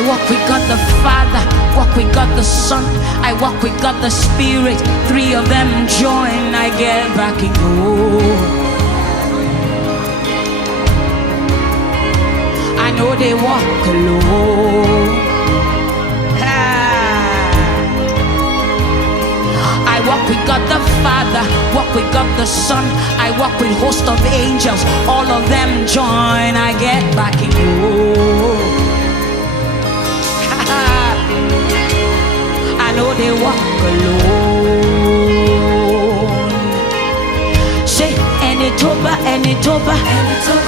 I walk with God the Father, walk with God the Son, I walk with God the Spirit. Three of them join, I get back in home. I know they walk alone. I walk with God the Father, walk with God the Son, I walk with host of angels. All of them join, I get back in home. I know they walk alone. Say, and it's over, and it's over, and it's over.